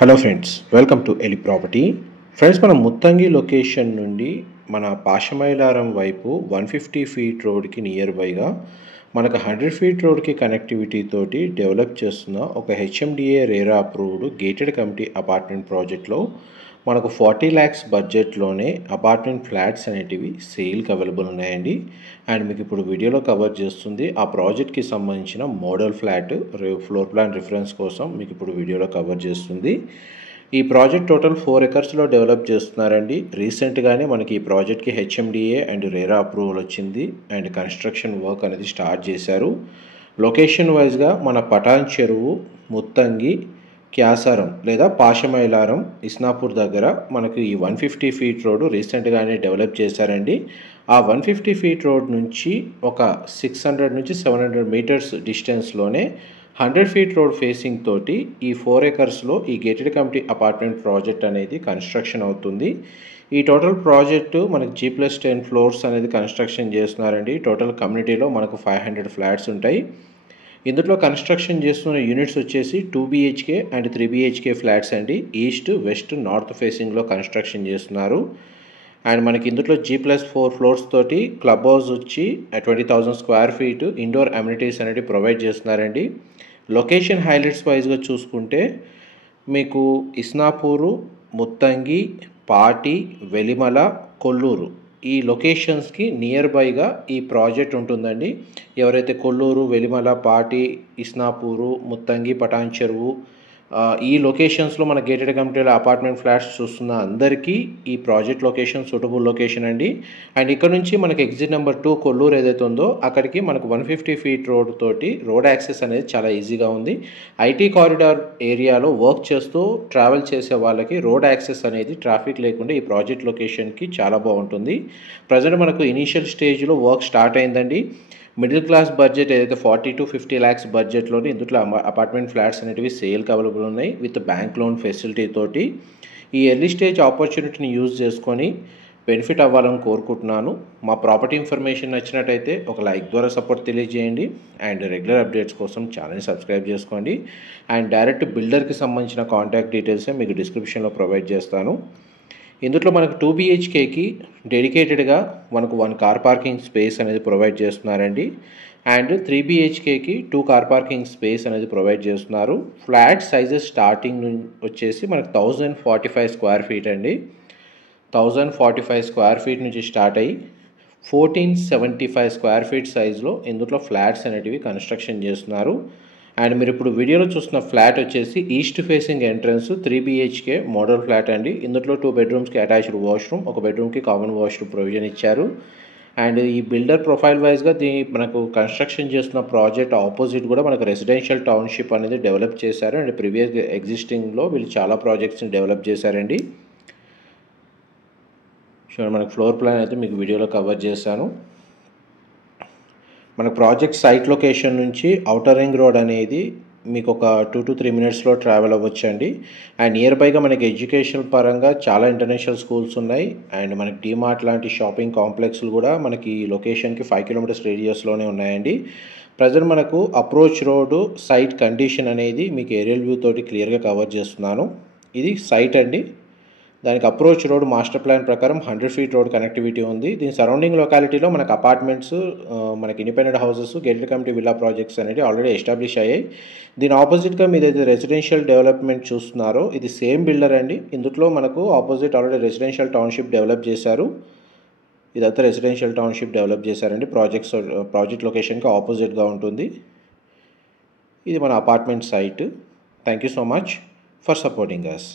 Hello friends, welcome to Eli property. Friends, మనం Muthangi location నుండి మన పాషమైలారం వైపు 150 ఫీట్ రోడ్కి నియర్ బైగా మనకు 100 ఫీట్ రోడ్కి కనెక్టివిటీ తోటి డెవలప్ చేస్తున్న ఒక HMDA RERA approved gated committee apartment ప్రాజెక్ట్లో మనకు 40 lakhs బడ్జెట్లోనే అపార్ట్మెంట్ ఫ్లాట్స్ అనేటివి సేల్కి అవైలబుల్ ఉన్నాయండి. అండ్ మీకు ఇప్పుడు వీడియోలో కవర్ చేస్తుంది ఆ ప్రాజెక్ట్కి సంబంధించిన model flat floor plan reference కోసం మీకు ఇప్పుడు వీడియోలో కవర్ చేస్తుంది. ఈ ప్రాజెక్ట్ టోటల్ 4 acresలో డెవలప్ చేస్తున్నారండి. రీసెంట్గానే మనకి ఈ ప్రాజెక్ట్కి హెచ్ఎండిఏ అండ్ రేరా అప్రూవల్ వచ్చింది అండ్ కన్స్ట్రక్షన్ వర్క్ అనేది స్టార్ట్ చేశారు. లొకేషన్ వైజ్గా మన పటాన్ చెరువు, ముత్తంగి, క్యాసారం లేదా పాషమైలారం, ఇస్నాపూర్ దగ్గర మనకు ఈ 150 ఫీట్ రోడ్డు రీసెంట్గానే డెవలప్ చేశారండి. ఆ 150 ఫీట్ రోడ్ నుంచి ఒక 600 నుంచి 700 మీటర్స్ డిస్టెన్స్లోనే 100 ఫీట్ రోడ్ ఫేసింగ్ తోటి ఈ 4 acresలో ఈ గేటెడ్ కమిటీ అపార్ట్మెంట్ ప్రాజెక్ట్ అనేది కన్స్ట్రక్షన్ అవుతుంది. ఈ టోటల్ ప్రాజెక్టు మనకి G+10 ఫ్లోర్స్ అనేది కన్స్ట్రక్షన్ చేస్తున్నారండి. టోటల్ కమ్యూనిటీలో మనకు 500 ఫ్లాట్స్ ఉంటాయి. ఇందులో కన్స్ట్రక్షన్ చేస్తున్న యూనిట్స్ వచ్చేసి 2 BHK అండ్ 3 BHK ఫ్లాట్స్ అండి. ఈస్ట్, వెస్ట్, నార్త్ ఫేసింగ్లో కన్స్ట్రక్షన్ చేస్తున్నారు. అండ్ మనకి ఇందులో G+4 ఫ్లోర్స్ తోటి క్లబ్ హౌస్ వచ్చి 20,000 స్క్వేర్ ఫీట్ ఇండోర్ అమ్యూనిటీస్ అనేది ప్రొవైడ్ చేస్తున్నారండి. లొకేషన్ హైలైట్స్ వైజ్గా చూసుకుంటే మీకు ఇస్నాపూరు, ముత్తంగి, పాటి, వెలిమల, కొల్లూరు ఈ లొకేషన్స్కి నియర్ బైగా ఈ ప్రాజెక్ట్ ఉంటుందండి. ఎవరైతే కొల్లూరు, వెలిమల, పాటి, ఇస్నాపూరు, ముత్తంగి, పటాన్ చెరువు ఈ లొకేషన్స్లో మన గేటెడ్ కమిటీల అపార్ట్మెంట్ ఫ్లాట్స్ చూస్తున్న అందరికీ ఈ ప్రాజెక్ట్ లొకేషన్ సూటబుల్ లొకేషన్ అండి. అండ్ ఇక్కడ నుంచి మనకి ఎగ్జిట్ నెంబర్ 2 కొల్లూరు ఏదైతే ఉందో అక్కడికి మనకు 150 ఫీట్ రోడ్ తోటి రోడ్ యాక్సెస్ అనేది చాలా ఈజీగా ఉంది. ఐటీ కారిడార్ ఏరియాలో వర్క్ చేస్తూ ట్రావెల్ చేసే వాళ్ళకి రోడ్ యాక్సెస్ అనేది ట్రాఫిక్ లేకుండా ఈ ప్రాజెక్ట్ లొకేషన్కి చాలా బాగుంటుంది. ప్రజెంట్ మనకు ఇనీషియల్ స్టేజ్లో వర్క్ స్టార్ట్ అయిందండి. మిడిల్ క్లాస్ బడ్జెట్ ఏదైతే 40 to 50 lakhs బడ్జెట్లోనే ఇందులో అపార్ట్మెంట్ ఫ్లాట్స్ అనేటివి సేల్కి అవైలబుల్ ఉన్నాయి విత్ బ్యాంక్ లోన్ ఫెసిలిటీ తోటి. ఈ ఎర్లీ స్టేజ్ ఆపర్చునిటీని యూజ్ చేసుకొని బెనిఫిట్ అవ్వాలని కోరుకుంటున్నాను. మా ప్రాపర్టీ ఇన్ఫర్మేషన్ నచ్చినట్టయితే ఒక లైక్ ద్వారా సపోర్ట్ తెలియజేయండి అండ్ రెగ్యులర్ అప్డేట్స్ కోసం ఛానల్ని సబ్స్క్రైబ్ చేసుకోండి. అండ్ డైరెక్ట్ బిల్డర్కి సంబంధించిన కాంటాక్ట్ డీటెయిల్సే మీకు డిస్క్రిప్షన్లో ప్రొవైడ్ చేస్తాను. ఇందులో మనకు 2 BHKకి డెడికేటెడ్గా మనకు 1 కార్ పార్కింగ్ స్పేస్ అనేది ప్రొవైడ్ చేస్తున్నారండి. అండ్ 3 BHKకి 2 కార్ పార్కింగ్ స్పేస్ అనేది ప్రొవైడ్ చేస్తున్నారు. ఫ్లాట్ సైజెస్ స్టార్టింగ్ వచ్చేసి మనకు 1045 స్క్వేర్ ఫీట్ అండి. 1045 స్క్వేర్ ఫీట్ నుంచి స్టార్ట్ అయ్యి 1475 స్క్వేర్ ఫీట్ సైజులో ఇందులో ఫ్లాట్స్ అనేటివి కన్స్ట్రక్షన్ చేస్తున్నారు. అండ్ మీరు ఇప్పుడు వీడియోలో చూస్తున్న ఫ్లాట్ వచ్చేసి east facing entrance 3 BHK model flat అండి. ఇందులో 2 bedrooమ్స్కి అటాచ్డ్ వాష్రూమ్, ఒక బెడ్రూమ్కి కామన్ వాష్రూమ్ ప్రొవిజన్ ఇచ్చారు. అండ్ ఈ బిల్డర్ ప్రొఫైల్ వైజ్గా మనకు కన్స్ట్రక్షన్ చేస్తున్న ప్రాజెక్ట్ ఆపోజిట్ కూడా మనకు రెసిడెన్షియల్ టౌన్షిప్ అనేది డెవలప్ చేశారు. అండ్ ప్రీవియస్ ఎగ్జిస్టింగ్లో వీళ్ళు చాలా ప్రాజెక్ట్స్ని డెవలప్ చేశారండి. చూడండి, మనకు ఫ్లోర్ ప్లాన్ అయితే మీకు వీడియోలో కవర్ చేశాను. మన ప్రాజెక్ట్ సైట్ లొకేషన్ నుంచి ఔటర్ రింగ్ రోడ్ అనేది మీకు ఒక 2 to 3 minutesలో ట్రావెల్ అవ్వచ్చండి. అండ్ నియర్ బైగా మనకి ఎడ్యుకేషన్ పరంగా చాలా ఇంటర్నేషనల్ స్కూల్స్ ఉన్నాయి. అండ్ మనకి డీమార్ట్ లాంటి షాపింగ్ కాంప్లెక్స్లు కూడా మనకి లొకేషన్కి 5 kilometers రేడియస్లోనే ఉన్నాయండి. ప్రజెంట్ మనకు అప్రోచ్ రోడ్డు సైట్ కండిషన్ అనేది మీకు ఏరియల్ వ్యూ తోటి క్లియర్గా కవర్ చేస్తున్నాను. ఇది సైట్ అండి. దానికి అప్రోచ్ రోడ్ మాస్టర్ ప్లాన్ ప్రకారం 100 ఫీట్ రోడ్ కనెక్టివిటీ ఉంది. దీని సరౌండింగ్ లొకాలిటీలో మనకు అపార్ట్మెంట్స్, మనకి independent houses, gated committee villa projects అనేవి ఆల్రెడీ ఎస్టాబ్లిష్ అయ్యాయి. దీని ఆపోజిట్గా మీరు ఏదైతే రెసిడెన్షియల్ డెవలప్మెంట్ చూస్తున్నారో ఇది సేమ్ బిల్డర్ అండి. ఇందులో మనకు opposite already residential township develop చేశారు. ఇదంతా రెసిడెన్షియల్ టౌన్షిప్ డెవలప్ చేశారండి. ప్రాజెక్ట్ లొకేషన్కి ఆపోజిట్గా ఉంటుంది. ఇది మన apartment site. Thank you so much for supporting us.